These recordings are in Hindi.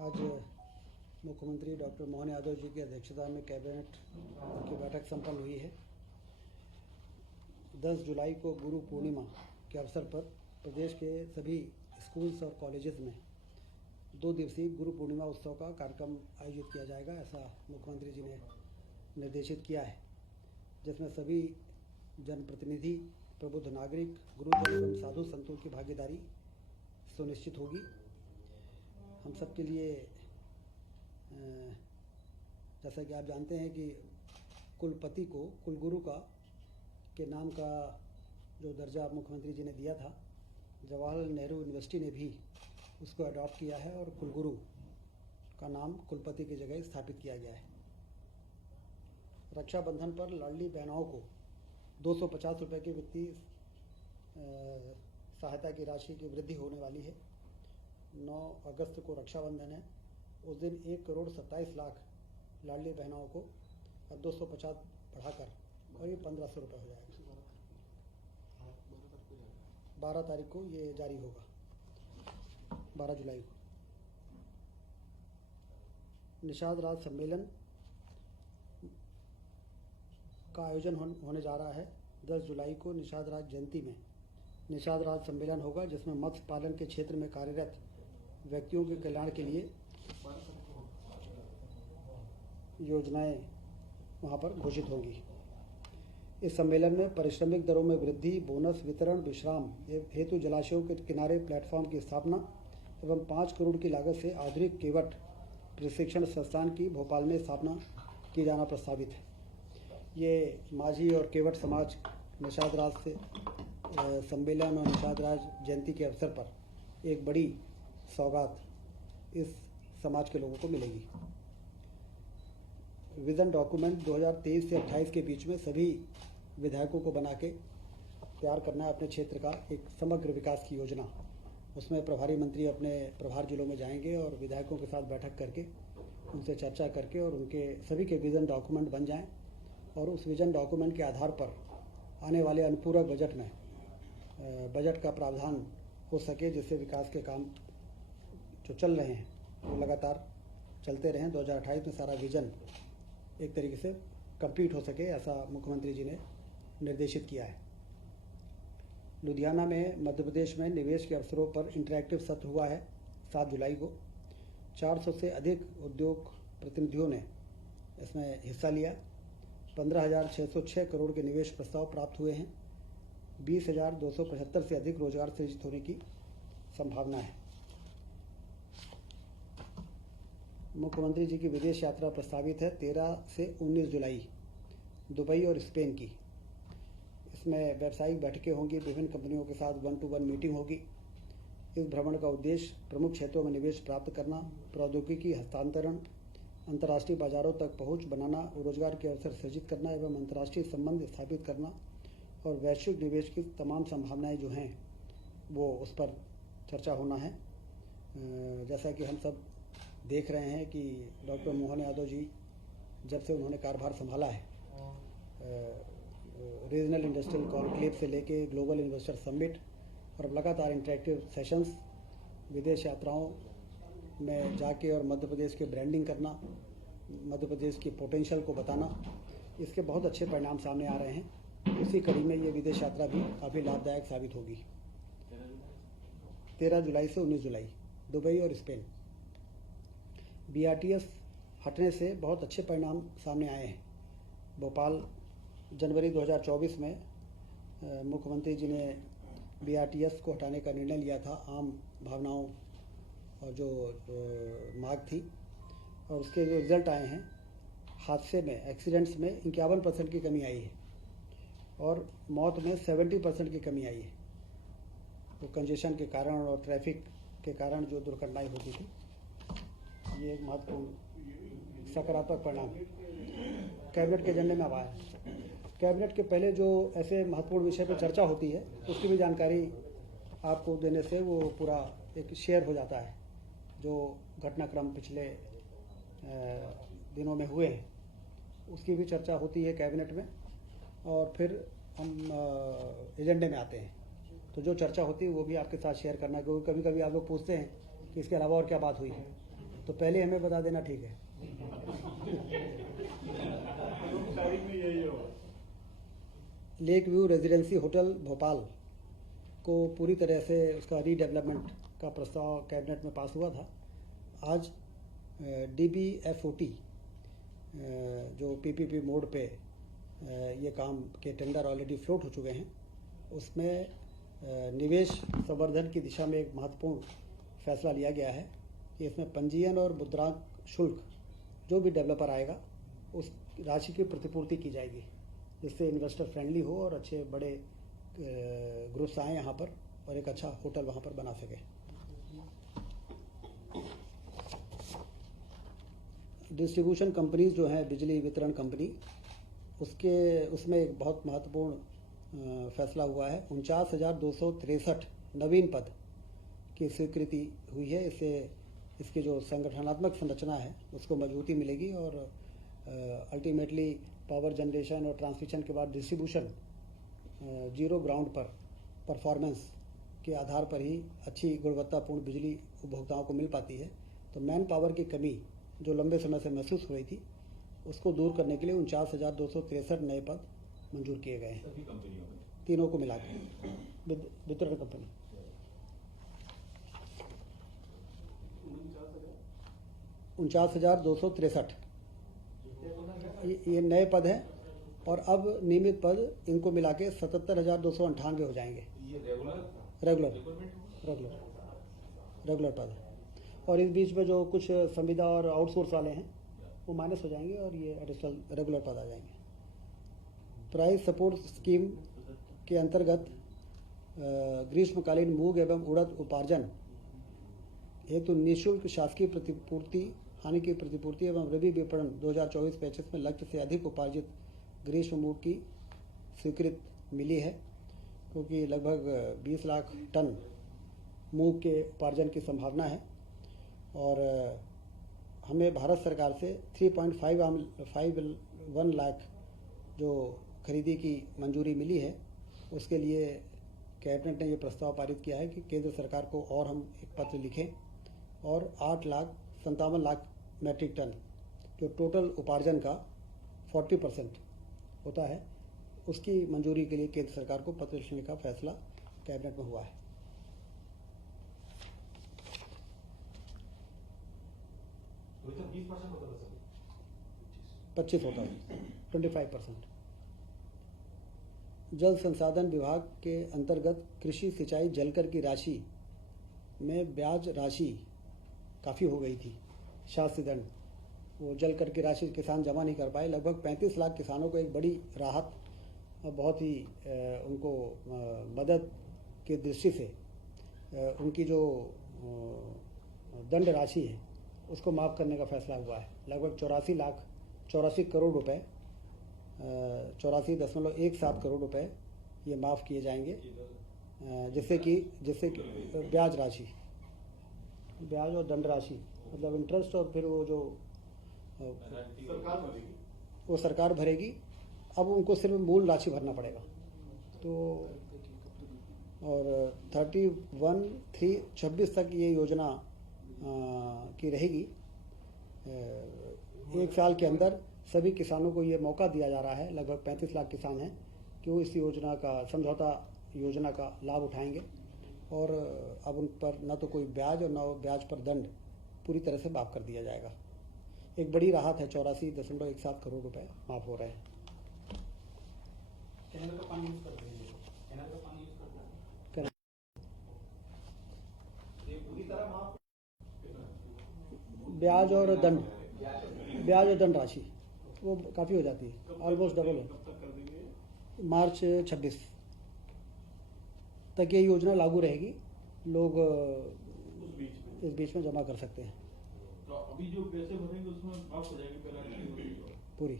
आज मुख्यमंत्री डॉक्टर मोहन यादव जी की अध्यक्षता में कैबिनेट की बैठक संपन्न हुई है। 10 जुलाई को गुरु पूर्णिमा के अवसर पर प्रदेश के सभी स्कूल्स और कॉलेजेस में 2 दिवसीय गुरु पूर्णिमा उत्सव का कार्यक्रम आयोजित किया जाएगा, ऐसा मुख्यमंत्री जी ने निर्देशित किया है, जिसमें सभी जनप्रतिनिधि, प्रबुद्ध नागरिक, गुरुजन एवं साधु संतों की भागीदारी सुनिश्चित होगी। हम सब के लिए जैसा कि आप जानते हैं कि कुलपति को कुलगुरु के नाम का जो दर्जा मुख्यमंत्री जी ने दिया था, जवाहरलाल नेहरू यूनिवर्सिटी ने भी उसको अडॉप्ट किया है और कुलगुरु का नाम कुलपति की जगह स्थापित किया गया है। रक्षाबंधन पर लाडली बहनों को 250 रुपये की वित्तीय सहायता की राशि की वृद्धि होने वाली है। 9 अगस्त को रक्षाबंधन है। उस दिन 1,27,00,000 लाडली बहनों को अब 250 बढ़ाकर और ये 1,500 रुपये हो जाएगा। 12 तारीख को ये जारी होगा, 12 जुलाई को। निषाद राज सम्मेलन का आयोजन होने जा रहा है। 10 जुलाई को निषाद राज जयंती में निषाद राज सम्मेलन होगा, जिसमें मत्स्य पालन के क्षेत्र में कार्यरत व्यक्तियों के कल्याण के लिए योजनाएं वहां पर घोषित होंगी। इस सम्मेलन में पारिश्रमिक दरों में वृद्धि, बोनस वितरण, विश्राम हेतु जलाशयों के किनारे प्लेटफॉर्म की स्थापना एवं 5 करोड़ की लागत से आधुनिक केवट प्रशिक्षण संस्थान की भोपाल में स्थापना की जाना प्रस्तावित है। ये माझी और केवट समाज निषाद राज से सम्मेलन और निषाद राज जयंती के अवसर पर एक बड़ी सौगात इस समाज के लोगों को मिलेगी। विजन डॉक्यूमेंट 2023 से 28 के बीच में सभी विधायकों को बना के तैयार करना है अपने क्षेत्र का एक समग्र विकास की योजना। उसमें प्रभारी मंत्री अपने प्रभार जिलों में जाएंगे और विधायकों के साथ बैठक करके उनसे चर्चा करके और उनके सभी के विजन डॉक्यूमेंट बन जाएं और उस विजन डॉक्यूमेंट के आधार पर आने वाले अनुपूरक बजट में बजट का प्रावधान हो सके, जिससे विकास के काम जो चल रहे हैं वो लगातार चलते रहें। 2028 में सारा विजन एक तरीके से कंप्लीट हो सके, ऐसा मुख्यमंत्री जी ने निर्देशित किया है। लुधियाना में मध्य प्रदेश में निवेश के अवसरों पर इंटरैक्टिव सत्र हुआ है 7 जुलाई को। 400 से अधिक उद्योग प्रतिनिधियों ने इसमें हिस्सा लिया। 15,606 करोड़ के निवेश प्रस्ताव प्राप्त हुए हैं। 20,275 से अधिक रोजगार सृजित होने की संभावना है। मुख्यमंत्री जी की विदेश यात्रा प्रस्तावित है 13 से 19 जुलाई, दुबई और स्पेन की। इसमें व्यावसायिक बैठकें होंगी, विभिन्न कंपनियों के साथ 1-to-1 मीटिंग होगी। इस भ्रमण का उद्देश्य प्रमुख क्षेत्रों में निवेश प्राप्त करना, प्रौद्योगिकी हस्तांतरण, अंतर्राष्ट्रीय बाजारों तक पहुंच बनाना, रोजगार के अवसर सृजित करना एवं अंतर्राष्ट्रीय संबंध स्थापित करना और वैश्विक निवेश की तमाम संभावनाएं जो हैं वो उस पर चर्चा होना है। जैसा कि हम सब देख रहे हैं कि डॉक्टर मोहन यादव जी जब से उन्होंने कार्यभार संभाला है, रीजनल इंडस्ट्रियल कॉन्क्लेव से लेके ग्लोबल इन्वेस्टर समिट और अब लगातार इंटरेक्टिव सेशंस, विदेश यात्राओं में जाके और मध्य प्रदेश के ब्रांडिंग करना, मध्य प्रदेश की पोटेंशियल को बताना, इसके बहुत अच्छे परिणाम सामने आ रहे हैं। इसी कड़ी में ये विदेश यात्रा भी काफ़ी लाभदायक साबित होगी। 13 जुलाई से 19 जुलाई, दुबई और स्पेन। BRTS हटने से बहुत अच्छे परिणाम सामने आए हैं। भोपाल जनवरी 2024 में मुख्यमंत्री जी ने BRTS को हटाने का निर्णय लिया था, आम भावनाओं और जो मांग थी, और उसके जो रिजल्ट आए हैं, हादसे में, एक्सीडेंट्स में 51% की कमी आई है और मौत में 70% की कमी आई है। तो कंजेशन के कारण और ट्रैफिक के कारण जो दुर्घटनाएं होती थी, ये एक महत्वपूर्ण सकारात्मक परिणाम कैबिनेट के एजेंडे में अब आया। कैबिनेट के पहले जो ऐसे महत्वपूर्ण विषय पर चर्चा होती है उसकी भी जानकारी आपको देने से वो पूरा एक शेयर हो जाता है। जो घटनाक्रम पिछले दिनों में हुए हैं उसकी भी चर्चा होती है कैबिनेट में और फिर हम एजेंडे में आते हैं। तो जो चर्चा होती है वो भी आपके साथ शेयर करना है, क्योंकि कभी कभी आप लोग पूछते हैं कि इसके अलावा और क्या बात हुई है। तो पहले हमें बता देना ठीक है। Lake view residency hotel Bhopal को पूरी तरह से उसका रीडेवलपमेंट का प्रस्ताव कैबिनेट में पास हुआ था। आज DBFOT जो PPP मोड पे ये काम के टेंडर ऑलरेडी फ्लोट हो चुके हैं, उसमें निवेश संवर्धन की दिशा में एक महत्वपूर्ण फैसला लिया गया है कि इसमें पंजीयन और मुद्रांक शुल्क जो भी डेवलपर आएगा उस राशि की प्रतिपूर्ति की जाएगी, जिससे इन्वेस्टर फ्रेंडली हो और अच्छे बड़े ग्रुप्स आए यहाँ पर और एक अच्छा होटल वहाँ पर बना सके। डिस्ट्रीब्यूशन कंपनीज जो हैं, बिजली वितरण कंपनी, उसमें एक बहुत महत्वपूर्ण फैसला हुआ है। 49,263 नवीन पद की स्वीकृति हुई है। इससे इसकी जो संगठनात्मक संरचना है उसको मजबूती मिलेगी और अल्टीमेटली पावर जनरेशन और ट्रांसमिशन के बाद डिस्ट्रीब्यूशन जीरो ग्राउंड पर परफॉर्मेंस के आधार पर ही अच्छी गुणवत्तापूर्ण बिजली उपभोक्ताओं को मिल पाती है। तो मैन पावर की कमी जो लंबे समय से महसूस हो रही थी, उसको दूर करने के लिए 49,263 नए पद मंजूर किए गए हैं, सभी कंपनियों में, तीनों को मिला के वितरण कंपनी। 49,263 ये नए पद हैं और अब नियमित पद इनको मिला के 77,298 हो जाएंगे। ये रेगुलर पद है। और इस बीच में जो कुछ संविदा और आउटसोर्स वाले हैं वो माइनस हो जाएंगे और ये एडिशनल रेगुलर पद आ जाएंगे। प्राइस सपोर्ट स्कीम के अंतर्गत ग्रीष्मकालीन मूंग एवं उड़द उपार्जन हेतु निःशुल्क शासकीय प्रतिपूर्ति, हानि की प्रतिपूर्ति एवं रबी विपणन 2024-25 में लक्ष्य से अधिक उपार्जित ग्रीष्म मूंग की स्वीकृति मिली है, क्योंकि लगभग 20 लाख टन मूंग के उपार्जन की संभावना है और हमें भारत सरकार से 3.51 लाख जो खरीदी की मंजूरी मिली है, उसके लिए कैबिनेट ने ये प्रस्ताव पारित किया है कि केंद्र सरकार को और हम एक पत्र लिखें और 8,57 लाख मैट्रिक टन जो टोटल उपार्जन का 40% होता है, उसकी मंजूरी के लिए केंद्र सरकार को पत्र लिखने का फैसला कैबिनेट में हुआ है। 25 होता है, 25%। जल संसाधन विभाग के अंतर्गत कृषि सिंचाई जलकर की राशि में ब्याज राशि काफ़ी हो गई थी, शास्ति दंड, वो जलकर की राशि किसान जमा नहीं कर पाए। लगभग 35 लाख किसानों को एक बड़ी राहत, बहुत ही उनको मदद की दृष्टि से उनकी जो दंड राशि है उसको माफ़ करने का फैसला हुआ है। लगभग 84 करोड़ रुपए, 84.17 करोड़ रुपए ये माफ़ किए जाएंगे, जिससे कि ब्याज और दंड राशि, मतलब इंटरेस्ट और फिर वो जो सरकार भरेगी। अब उनको सिर्फ मूल राशि भरना पड़ेगा। तो और 31/3/26 तक ये योजना की रहेगी। एक साल के अंदर सभी किसानों को ये मौका दिया जा रहा है, लगभग 35 लाख किसान हैं कि वो इस योजना का, समझौता योजना का लाभ उठाएंगे और अब उन पर न तो कोई ब्याज और न ब्याज पर दंड पूरी तरह से माफ़ कर दिया जाएगा। एक बड़ी राहत है, 84.17 करोड़ रुपए माफ़ हो रहे हैं। कैनाल का पानी यूज करते हैं, कैनाल का पानी यूज करते हैं, ये पूरी तरह माफ। ब्याज और दंड राशि वो काफ़ी हो जाती है, ऑलमोस्ट डबल है। मार्च 26 तक ये योजना लागू रहेगी, लोग इस बीच में जमा कर सकते हैं। तो अभी जो पैसे भरेंगे उसमें माफ हो जाएगी पेनल्टी पूरी।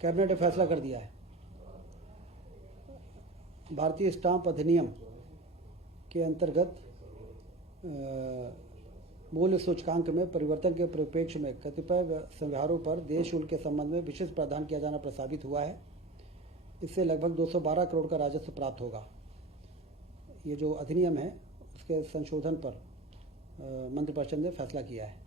कैबिनेट ने फैसला कर दिया है। भारतीय स्टाम्प अधिनियम के अंतर्गत मूल्य सूचकांक में परिवर्तन के परिप्रेक्ष्य में कतिपय व्यवहारों पर देय शुल्क के संबंध में विशेष प्रावधान किया जाना प्रस्तावित हुआ है। इससे लगभग 212 करोड़ का राजस्व प्राप्त होगा। ये जो अधिनियम है उसके संशोधन पर मंत्रिपरिषद ने फैसला किया है।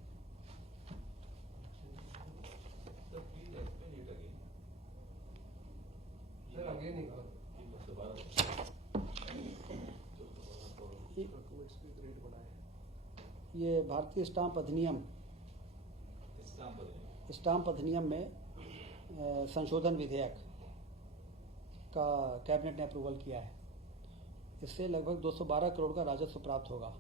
ये भारतीय स्टाम्प अधिनियम में संशोधन विधेयक का कैबिनेट ने अप्रूवल किया है। इससे लगभग 212 करोड़ का राजस्व प्राप्त होगा।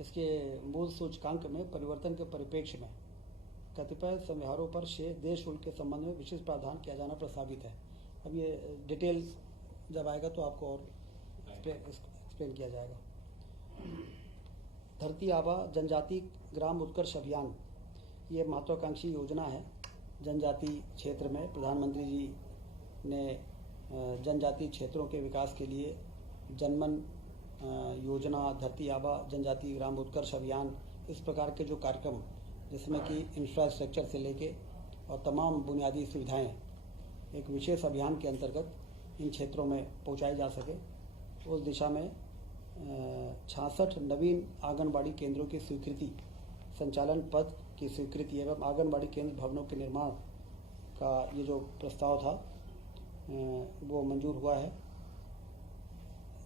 इसके मूल सूचकांक में परिवर्तन के परिप्रेक्ष्य में कतिपय समव्यवहारों पर देश शुल्क के संबंध में विशेष प्रावधान किया जाना प्रस्तावित है। अब ये डिटेल जब आएगा तो आपको और एक्सप्लेन किया जाएगा। धरती आबा जनजाति ग्राम उत्कर्ष अभियान ये महत्वाकांक्षी योजना है। जनजाति क्षेत्र में प्रधानमंत्री जी ने जनजाति क्षेत्रों के विकास के लिए जनमन योजना, धरती आबा जनजाति ग्राम उत्कर्ष अभियान, इस प्रकार के जो कार्यक्रम जिसमें कि इंफ्रास्ट्रक्चर से लेके और तमाम बुनियादी सुविधाएं एक विशेष अभियान के अंतर्गत इन क्षेत्रों में पहुंचाई जा सके, उस दिशा में 66 नवीन आंगनबाड़ी केंद्रों की स्वीकृति, संचालन पद की स्वीकृति एवं आंगनबाड़ी केंद्र भवनों के निर्माण का ये जो प्रस्ताव था वो मंजूर हुआ है।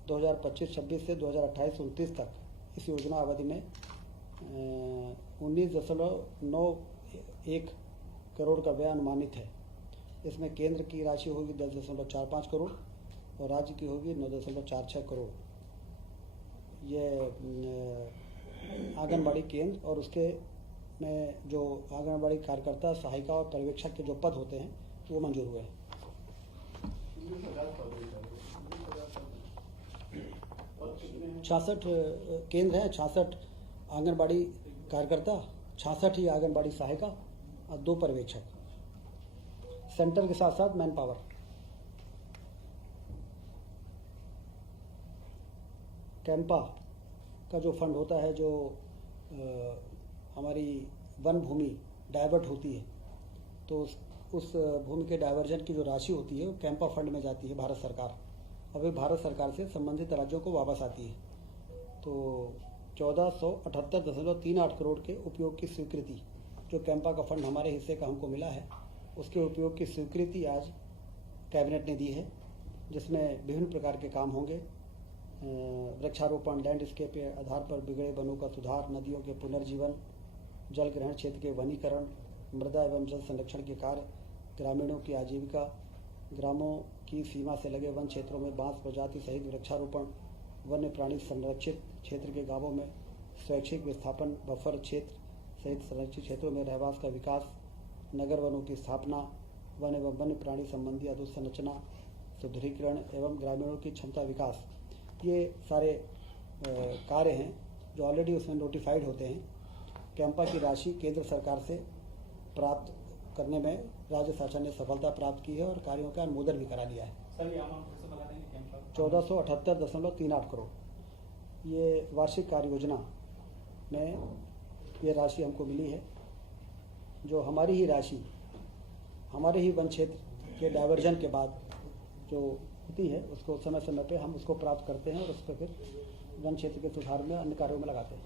2025-26 से 2028-29 तक इस योजना अवधि में 19.91 करोड़ का व्यय अनुमानित है। इसमें केंद्र की राशि होगी 10.45 करोड़ और राज्य की होगी 9.46 करोड़। ये आंगनबाड़ी केंद्र और उसके में जो आंगनबाड़ी कार्यकर्ता, सहायिका और पर्यवेक्षक के जो पद होते हैं वो मंजूर हुए हैं। 66 केंद्र हैं, 66 आंगनबाड़ी कार्यकर्ता, 66 ही आंगनबाड़ी सहायिका और 2 पर्यवेक्षक, सेंटर के साथ साथ मैन पावर। कैंपा का जो फंड होता है, जो हमारी वन भूमि डाइवर्ट होती है, तो उस भूमि के डाइवर्जन की जो राशि होती है वो कैंपा फंड में जाती है भारत सरकार, और वे भारत सरकार से संबंधित राज्यों को वापस आती है। तो 1478.38 करोड़ के उपयोग की स्वीकृति, जो कैंपा का फंड हमारे हिस्से का हमको मिला है, उसके उपयोग की स्वीकृति आज कैबिनेट ने दी है, जिसमें विभिन्न प्रकार के काम होंगे। वृक्षारोपण, लैंडस्केप के आधार पर बिगड़े वनों का सुधार, नदियों के पुनर्जीवन, जल ग्रहण क्षेत्र के वनीकरण, मृदा एवं जल संरक्षण के कार्य, ग्रामीणों की आजीविका, ग्रामों की सीमा से लगे वन क्षेत्रों में बांस प्रजाति सहित वृक्षारोपण, वन्य प्राणी संरक्षित क्षेत्र के गांवों में स्वैच्छिक विस्थापन, बफर क्षेत्र सहित संरक्षित क्षेत्रों में रहवास का विकास, नगर वनों की स्थापना, वन एवं वन्य प्राणी संबंधी अधोसंरचना सुदृढ़ीकरण एवं ग्रामीणों की क्षमता विकास, ये सारे कार्य हैं जो ऑलरेडी उसमें नोटिफाइड होते हैं। कैंपा की राशि केंद्र सरकार से प्राप्त करने में राज्य शासन ने सफलता प्राप्त की है और कार्यों का अनुमोदन भी करा लिया है। सर ये अमाउंट कैसे बता देंगे कैंपा? 1478.38 करोड़ ये वार्षिक कार्य योजना में ये राशि हमको मिली है, जो हमारी ही राशि हमारे ही वन क्षेत्र के डाइवर्जन के बाद जो होती है उसको समय समय पे हम उसको प्राप्त करते हैं और उस पर फिर वन क्षेत्र के सुधार में अन्य कार्यों में लगाते हैं।